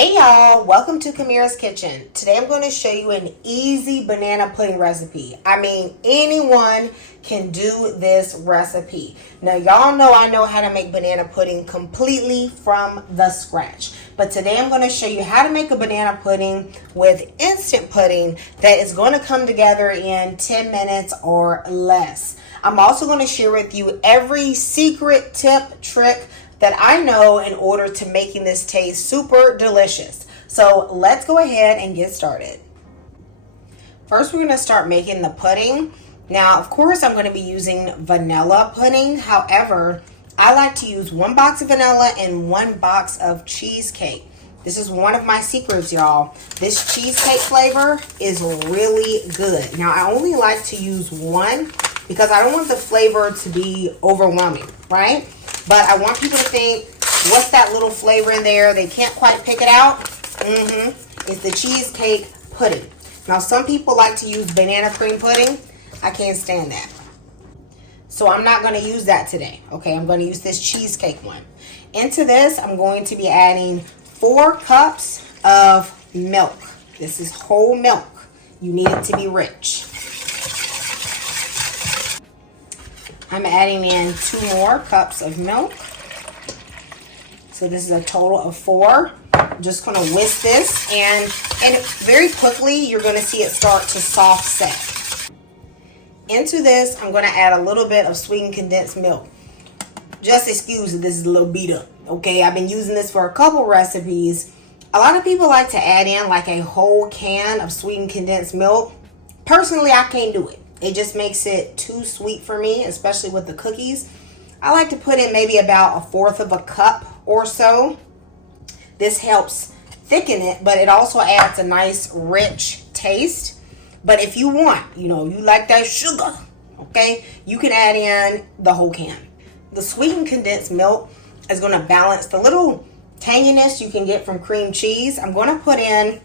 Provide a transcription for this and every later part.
Hey y'all, welcome to Kamira's Kitchen. Today I'm going to show you an easy banana pudding recipe. I mean, anyone can do this recipe. Now y'all know I know how to make banana pudding completely from the scratch. But today I'm going to show you how to make a banana pudding with instant pudding that is going to come together in 10 minutes or less. I'm also going to share with you every secret tip, trick, that I know in order to making this taste super delicious. So let's go ahead and get started. First, we're going to start making the pudding. Now, of course, I'm going to be using vanilla pudding. However, I like to use 1 box of vanilla and 1 box of cheesecake. This is one of my secrets, y'all. This cheesecake flavor is really good. Now, I only like to use 1 because I don't want the flavor to be overwhelming, right? But I want people to think, what's that little flavor in there? They can't quite pick it out. It's the cheesecake pudding. Now, some people like to use banana cream pudding. I can't stand that. So I'm not going to use that today. Okay, I'm going to use this cheesecake one. Into this, I'm going to be adding 4 cups of milk. This is whole milk. You need it to be rich. I'm adding in 2 more cups of milk. So this is a total of 4. I'm just going to whisk this and very quickly you're going to see it start to soft set. Into this, I'm going to add a little bit of sweetened condensed milk. Just excuse that this is a little beat up. Okay, I've been using this for a couple recipes. A lot of people like to add in like a whole can of sweetened condensed milk. Personally, I can't do it. It just makes it too sweet for me, especially with the cookies. I like to put in maybe about 1/4 of a cup or so. This helps thicken it, but it also adds a nice rich taste. But if you want, you like that sugar, okay, you can add in the whole can. The sweetened condensed milk is going to balance the little tanginess you can get from cream cheese. I'm going to put in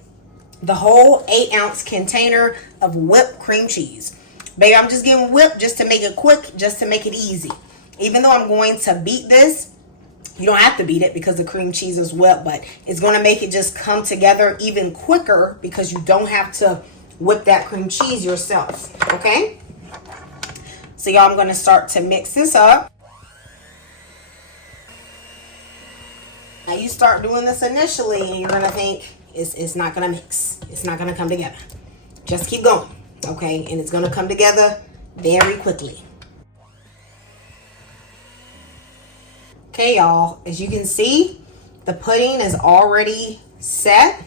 the whole 8-ounce container of whipped cream cheese. Baby, I'm just getting whipped just to make it quick, just to make it easy. Even though I'm going to beat this, you don't have to beat it because the cream cheese is whipped, but it's going to make it just come together even quicker because you don't have to whip that cream cheese yourself, okay? So y'all, I'm going to start to mix this up. Now you start doing this initially and you're going to think it's not going to mix. It's not going to come together. Just keep going. Okay, and it's going to come together very quickly. Okay, y'all, as you can see, the pudding is already set,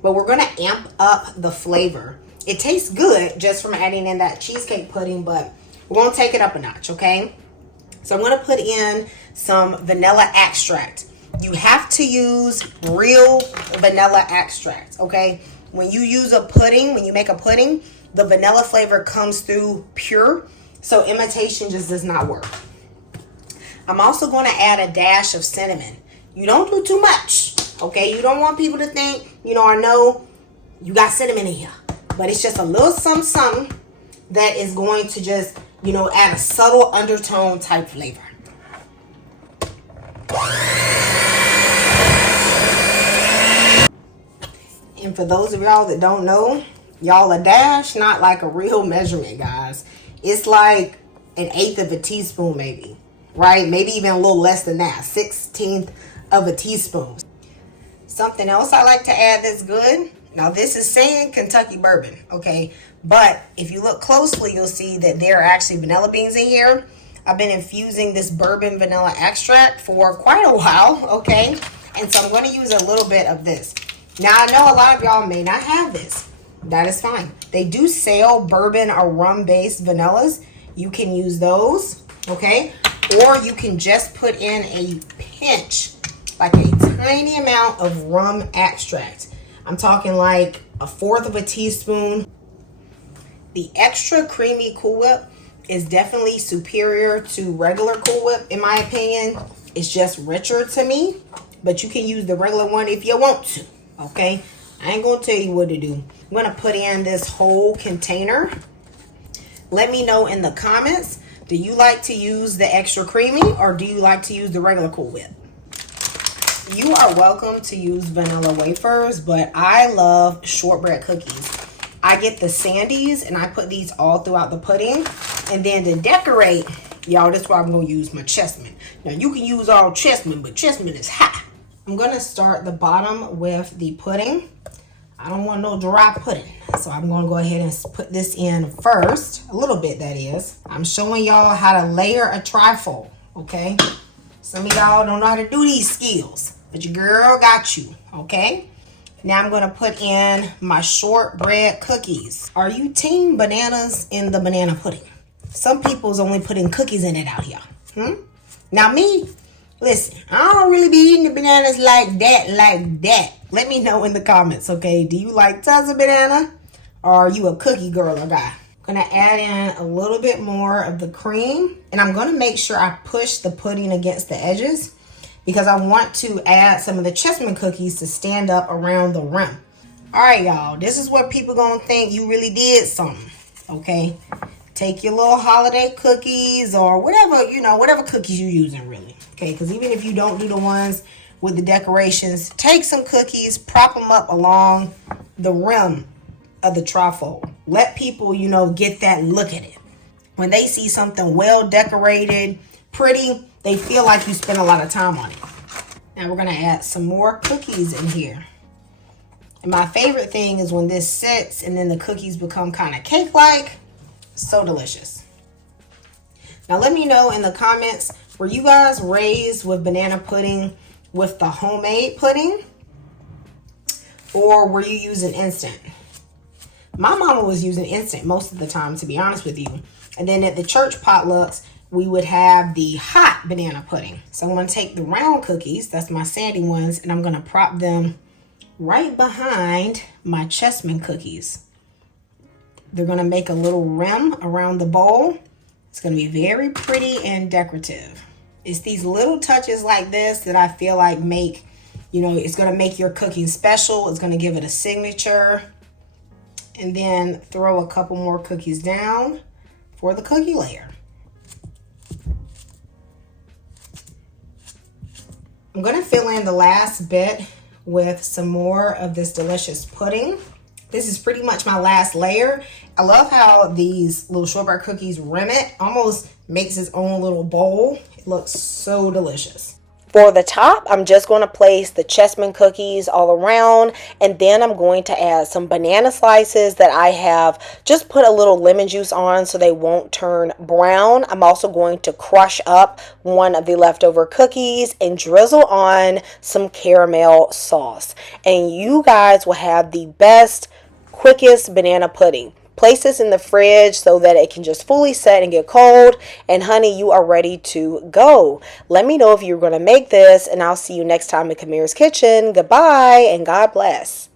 but we're going to amp up the flavor. It tastes good just from adding in that cheesecake pudding, but we're going to take it up a notch, okay? So I'm going to put in some vanilla extract. You have to use real vanilla extract, okay? When you use a pudding, when you make a pudding, the vanilla flavor comes through pure, so imitation just does not work. I'm also going to add a dash of cinnamon. You don't do too much, okay? You don't want people to think, I know you got cinnamon in here, but it's just a little something that is going to just, add a subtle undertone type flavor. And for those of y'all that don't know, y'all, a dash, not like a real measurement, guys. It's like 1/8 of a teaspoon maybe, right? Maybe even a little less than that, 1/16 of a teaspoon. Something else I like to add that's good. Now this is saying Kentucky bourbon, okay? But if you look closely, you'll see that there are actually vanilla beans in here. I've been infusing this bourbon vanilla extract for quite a while, okay? And so I'm going to use a little bit of this. Now I know a lot of y'all may not have this. That is fine. They do sell bourbon or rum-based vanillas. You can use those, okay? Or you can just put in a pinch, like a tiny amount of rum extract. I'm talking like 1/4 of a teaspoon. The extra creamy Cool Whip is definitely superior to regular Cool Whip, in my opinion. It's just richer to me, but you can use the regular one if you want to, okay? I ain't gonna tell you what to do. I'm gonna put in this whole container. Let me know in the comments, do you like to use the extra creamy or do you like to use the regular Cool Whip? You are welcome to use vanilla wafers, but I love shortbread cookies. I get the sandies and I put these all throughout the pudding. And then to decorate, y'all, this is why I'm going to use my cheesman. Now, you can use all cheesman, but cheesman is hot. I'm going to start the bottom with the pudding. I don't want no dry pudding, so I'm going to go ahead and put this in first. A little bit, that is. I'm showing y'all how to layer a trifle, okay? Some of y'all don't know how to do these skills, but your girl got you, okay? Now I'm going to put in my shortbread cookies. Are you team bananas in the banana pudding? Some people's only putting cookies in it out here. Now me, listen, I don't really be eating the bananas like that. Let me know in the comments, okay? Do you like tons of banana? Or are you a cookie girl or guy? I'm going to add in a little bit more of the cream. And I'm going to make sure I push the pudding against the edges, because I want to add some of the cheesman cookies to stand up around the rim. All right, y'all. This is where people going to think you really did something, okay? Take your little holiday cookies or whatever, whatever cookies you're using, really. Okay, because even if you don't do the ones with the decorations, take some cookies, prop them up along the rim of the trifle. Let people, get that look at it. When they see something well decorated, pretty, they feel like you spent a lot of time on it. Now we're going to add some more cookies in here. And my favorite thing is when this sits and then the cookies become kind of cake-like. So delicious. Now let me know in the comments, were you guys raised with banana pudding with the homemade pudding? Or were you using instant? My mama was using instant most of the time, to be honest with you. And then at the church potlucks, we would have the hot banana pudding. So I'm going to take the round cookies, that's my sandy ones, and I'm going to prop them right behind my cheesman cookies. They're going to make a little rim around the bowl. It's going to be very pretty and decorative. It's these little touches like this that I feel like make, it's going to make your cooking special. It's going to give it a signature. And then throw a couple more cookies down for the cookie layer. I'm going to fill in the last bit with some more of this delicious pudding. This is pretty much my last layer. I love how these little shortbread cookies rim it. Almost makes its own little bowl. It looks so delicious. For the top, I'm just going to place the cheesman cookies all around, and then I'm going to add some banana slices that I have just put a little lemon juice on so they won't turn brown. I'm also going to crush up one of the leftover cookies and drizzle on some caramel sauce. And you guys will have the best, quickest banana pudding. Place this in the fridge so that it can just fully set and get cold. And honey, you are ready to go. Let me know if you're going to make this, and I'll see you next time in Kamira's Kitchen. Goodbye and God bless.